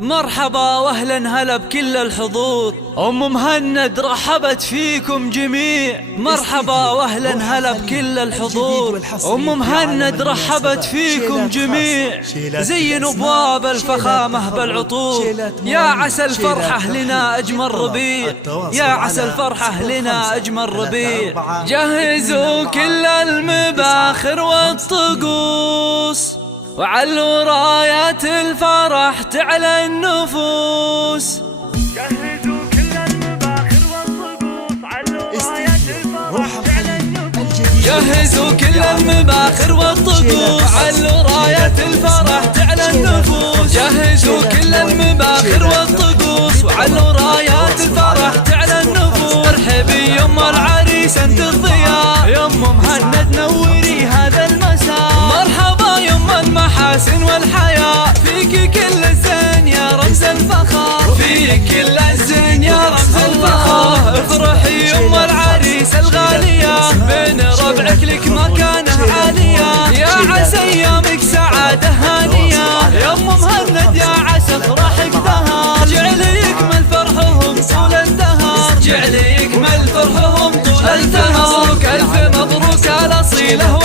مرحبا واهلا هلا بكل الحضور، ام مهند رحبت فيكم جميع. مرحبا واهلا هلا بكل الحضور، ام مهند رحبت فيكم جميع. زينوا ابواب الفخامه بالعطور، يا عسى الفرحه لنا اجمل ربيع، يا عسى الفرحه لنا اجمل ربيع. جهزوا كل المباخر والطقوس، وعلوا رايات الفرح تعلى النفوس. جهزوا كل المباخر والطقوس، علوا رايات الفرح تعلى النفوس. جهزوا كل المباخر والطقوس، علوا رايات الفرح تعلى النفوس. جهزوا كل المباخر والطقوس، وعلوا رايات الفرح تعلى النفوس. ارحبي يم العريس انت الضياء، يم مهند نوري هذا المساء. مرحبا يم المحاسن والحياة، فيك كل الزين يا رمز الفخر، فيك كل الزين يا رمز الفخر. افرحي يم العريس الغالية، بين ربعك لك مكانة عالية، يا عسى ايامك سعادة هانية. يم مهند يا عسى فرحك دهر، جعل يكمل فرحهم طول الدهر، جعل يكمل فرحهم طول الدهر. الف مبروك الاصيله